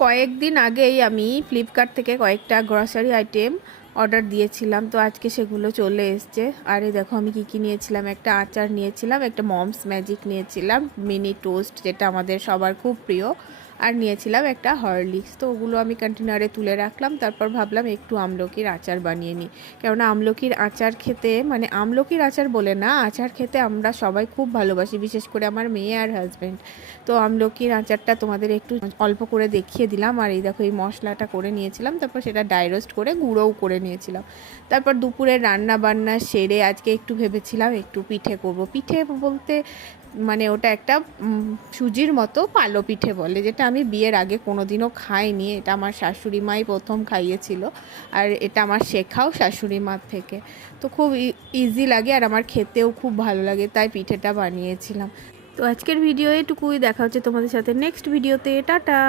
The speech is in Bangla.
কয়েকদিন আগেই আমি ফ্লিপকার্ট থেকে কয়েকটা গ্রসারি আইটেম অর্ডার দিয়েছিলাম, তো আজকে সেগুলো চলে এসছে। আর এই দেখো আমি কি নিয়েছিলাম, একটা আচার নিয়েছিলাম, একটা মমস ম্যাজিক নিয়েছিলাম, মিনি টোস্ট যেটা আমাদের সবার খুব প্রিয়, আর নিয়েছিলাম একটা হরলিক্স। তো ওগুলো আমি কন্টেনারে তুলে রাখলাম। তারপর ভাবলাম একটু আমলকির আচার বানিয়ে নিই, কেননা আমলকির আচার খেতে, মানে আমলকির আচার বলে না, আচার খেতে আমরা সবাই খুব ভালোবাসি, বিশেষ করে আমার মেয়ে আর হাজব্যান্ড। তো আমলকির আচারটা তোমাদের একটু অল্প করে দেখিয়ে দিলাম। আর এই দেখো এই মশলাটা করে নিয়েছিলাম, তারপর সেটা ড্রাই রোস্ট করে গুঁড়োও করে নিয়েছিলাম। তারপর দুপুরে রান্না বান্না সেরে আজকে একটু ভেবেছিলাম একটু পিঠে করব। পিঠে বলতে মানে ওটা একটা সুজির মতো পালো পিঠে বলে, যেটা আমি বিয়ের আগে কোনোদিনও খাইনি। এটা আমার শাশুড়ি মাই প্রথম খাইয়েছিল, আর এটা আমার শেখাও শাশুড়ি মার থেকে। তো খুব ইজি লাগে আর আমার খেতেও খুব ভালো লাগে, তাই পিঠেটা বানিয়েছিলাম। তো আজকের ভিডিও এটুকুই, দেখা হচ্ছে তোমাদের সাথে নেক্সট ভিডিওতে। টাটা।